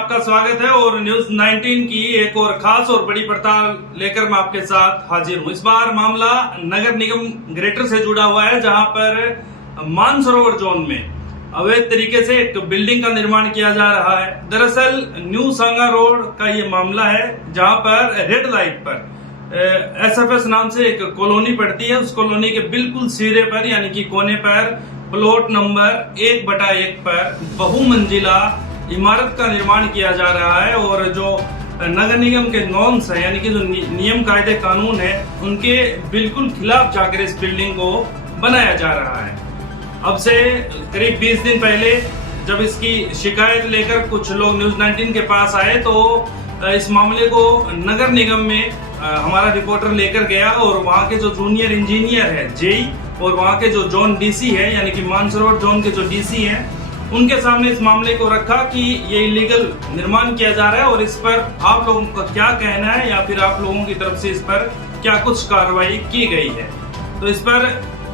आपका स्वागत है और न्यूज 19 की एक और खास और बड़ी पड़ताल लेकर मैं आपके साथ हाजिर हूं। इस बार मामला नगर निगम ग्रेटर से जुड़ा हुआ है, जहां पर मानसरोवर जोन में अवैध तरीके से एक बिल्डिंग का निर्माण किया जा रहा है। दरअसल न्यू सांगा रोड का ये मामला है, जहां पर रेड लाइट पर SFS नाम से एक कॉलोनी पड़ती है। उस कॉलोनी के बिल्कुल सिरे पर यानी कि कोने पर प्लॉट नंबर 1/1 पर बहुमंजिला इमारत का निर्माण किया जा रहा है और जो नगर निगम के नॉर्म्स है यानी कि जो नियम कायदे कानून है उनके बिल्कुल खिलाफ जाकर इस बिल्डिंग को बनाया जा रहा है। अब से करीब 20 दिन पहले जब इसकी शिकायत लेकर कुछ लोग न्यूज 19 के पास आए तो इस मामले को नगर निगम में हमारा रिपोर्टर लेकर गया और वहाँ के जो जूनियर इंजीनियर है जेई और वहाँ के जो जोन डीसी है यानी कि मानसरोवर जोन के जो डीसी हैं उनके सामने इस मामले को रखा कि ये इलीगल निर्माण किया जा रहा है और इस पर आप लोगों का क्या कहना है या फिर आप लोगों की तरफ से इस पर क्या कुछ कार्रवाई की गई है। तो इस पर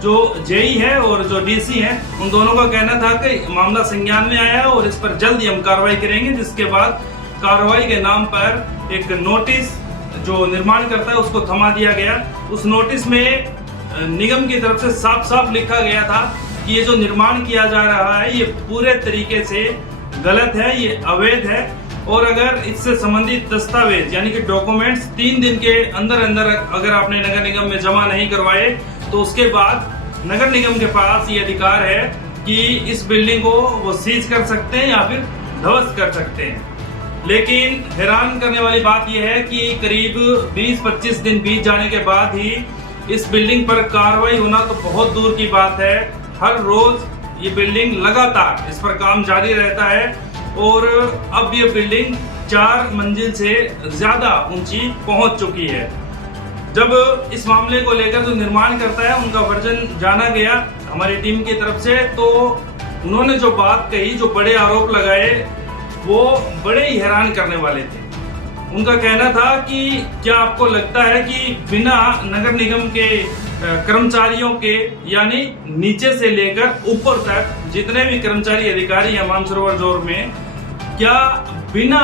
जो जेई है और जो डीसी है उन दोनों का कहना था कि मामला संज्ञान में आया है और इस पर जल्द ही हम कार्रवाई करेंगे, जिसके बाद कार्रवाई के नाम पर एक नोटिस जो निर्माण करता है उसको थमा दिया गया। उस नोटिस में निगम की तरफ से साफ साफ लिखा गया था कि ये जो निर्माण किया जा रहा है ये पूरे तरीके से गलत है, ये अवैध है और अगर इससे संबंधित दस्तावेज यानी कि डॉक्यूमेंट्स 3 दिन के अंदर अंदर अगर आपने नगर निगम में जमा नहीं करवाए तो उसके बाद नगर निगम के पास ये अधिकार है कि इस बिल्डिंग को वो सीज कर सकते हैं या फिर ध्वस्त कर सकते हैं। लेकिन हैरान करने वाली बात यह है कि करीब 20-25 दिन बीत जाने के बाद ही इस बिल्डिंग पर कार्रवाई होना तो बहुत दूर की बात है। हर रोज ये बिल्डिंग लगातार इस पर काम जारी रहता है और अब ये बिल्डिंग 4 मंजिल से ज्यादा ऊंची पहुंच चुकी है। जब इस मामले को लेकर जो निर्माण करता है उनका वर्जन जाना गया हमारी टीम की तरफ से, तो उन्होंने जो बात कही, जो बड़े आरोप लगाए वो बड़े ही हैरान करने वाले थे। उनका कहना था कि क्या आपको लगता है कि बिना नगर निगम के कर्मचारियों के यानी नीचे से लेकर ऊपर तक जितने भी कर्मचारी अधिकारी हैं मानसरोवर जोन में, क्या बिना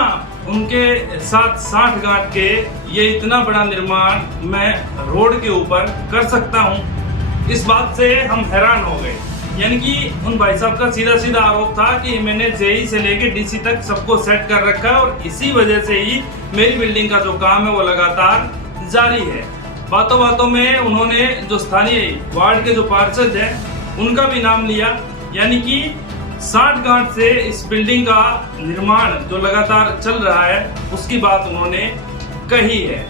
उनके साथ साठगांठ के ये इतना बड़ा निर्माण मैं रोड के ऊपर कर सकता हूं? इस बात से हम हैरान हो गए। यानी कि उन भाई साहब का सीधा सीधा आरोप था कि मैंने जेई से लेके डीसी तक सबको सेट कर रखा है और इसी वजह से ही मेरी बिल्डिंग का जो काम है वो लगातार जारी है। बातों बातों में उन्होंने जो स्थानीय वार्ड के जो पार्षद हैं उनका भी नाम लिया, यानी कि साठगांठ से इस बिल्डिंग का निर्माण जो लगातार चल रहा है उसकी बात उन्होंने कही है।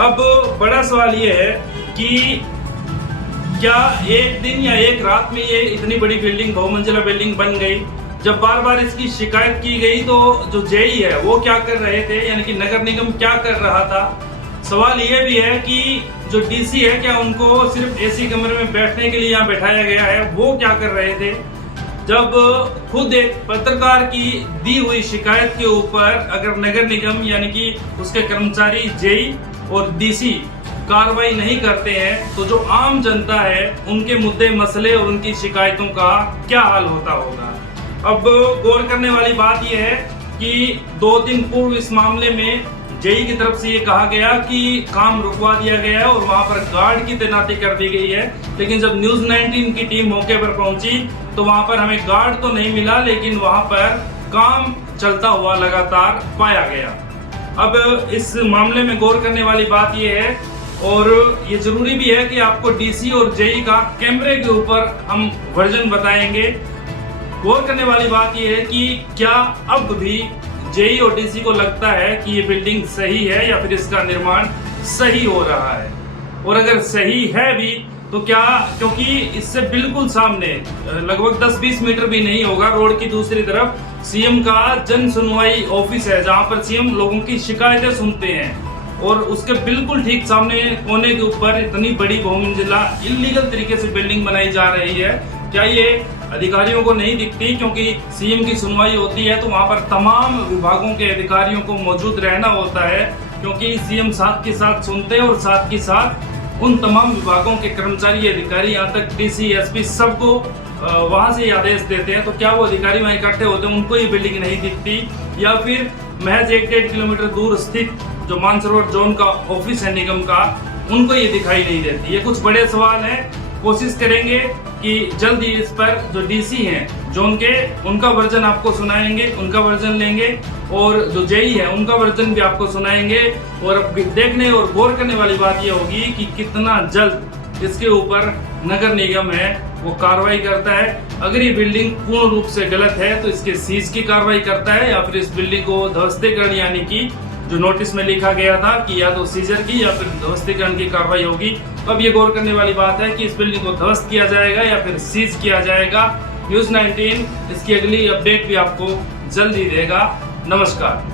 अब बड़ा सवाल ये है कि क्या एक दिन या एक रात में ये इतनी बड़ी बिल्डिंग बहुमंजिला बिल्डिंग बन गई? जब बार बार इसकी शिकायत की गई तो जो जेई है वो क्या कर रहे थे, यानी कि नगर निगम क्या कर रहा था? सवाल ये भी है कि जो डीसी है क्या उनको सिर्फ एसी कमरे में बैठने के लिए यहाँ बैठाया गया है, वो क्या कर रहे थे? जब खुद एक पत्रकार की दी हुई शिकायत के ऊपर अगर नगर निगम यानी कि उसके कर्मचारी जेई और डीसी कार्रवाई नहीं करते हैं तो जो आम जनता है उनके मुद्दे मसले और उनकी शिकायतों का क्या हाल होता होगा। अब गौर करने वाली बात यह है कि 2 दिन पूर्व इस मामले में जेई की तरफ से ये कहा गया कि काम रुकवा दिया गया है और वहां पर गार्ड की तैनाती कर दी गई है, लेकिन जब न्यूज 19 की टीम मौके पर पहुंची तो वहां पर हमें गार्ड तो नहीं मिला, लेकिन वहां पर काम चलता हुआ लगातार पाया गया। अब इस मामले में गौर करने वाली बात यह है और ये जरूरी भी है कि आपको डीसी और जेई का कैमरे के ऊपर हम वर्जन बताएंगे। गौर करने वाली बात यह है कि क्या अब भी जेई और डीसी को लगता है कि ये बिल्डिंग सही है या फिर इसका निर्माण सही हो रहा है, और अगर सही है भी तो क्या, क्योंकि इससे बिल्कुल सामने लगभग 10-20 मीटर भी नहीं होगा रोड की दूसरी तरफ सीएम का जन सुनवाई ऑफिस है, जहां पर सीएम लोगों की शिकायतें सुनते हैं और उसके बिल्कुल ठीक सामने कोने के ऊपर इतनी बड़ी बहुमंजिला इलीगल तरीके से बिल्डिंग बनाई जा रही है। क्या ये अधिकारियों को नहीं दिखती? क्योंकि सीएम की सुनवाई होती है तो वहां पर तमाम विभागों के अधिकारियों को मौजूद रहना होता है, क्योंकि सीएम साथ के साथ सुनते हैं और साथ के साथ उन तमाम विभागों के कर्मचारी अधिकारी यहाँ तक डीसी एसपी सबको वहां से ये आदेश देते हैं, तो क्या वो अधिकारी वहां इकट्ठे होते हैं, उनको ये बिल्डिंग नहीं दिखती, या फिर महज 1-1.5 किलोमीटर दूर स्थित जो मानसरोवर जोन का ऑफिस है निगम का, उनको ये दिखाई नहीं देती? ये कुछ बड़े सवाल हैं। कोशिश करेंगे कि जल्द ही इस पर जो डीसी हैं जोन के, उनका वर्जन आपको सुनाएंगे, उनका वर्जन लेंगे, और जो जेई है उनका वर्जन भी आपको सुनाएंगे। और अब देखने और गौर करने वाली बात ये होगी कि कितना जल्द इसके ऊपर नगर निगम है वो कार्रवाई करता है। अगर ये बिल्डिंग पूर्ण रूप से गलत है तो इसके सीज की कार्रवाई करता है, या फिर इस बिल्डिंग को ध्वस्तीकरण यानी कि जो नोटिस में लिखा गया था कि या तो सीजर की या फिर ध्वस्तीकरण की कार्रवाई होगी। तो अब ये गौर करने वाली बात है कि इस बिल्डिंग को ध्वस्त किया जाएगा या फिर सीज किया जाएगा। न्यूज़ 19 इसकी अगली अपडेट भी आपको जल्द ही देगा। नमस्कार।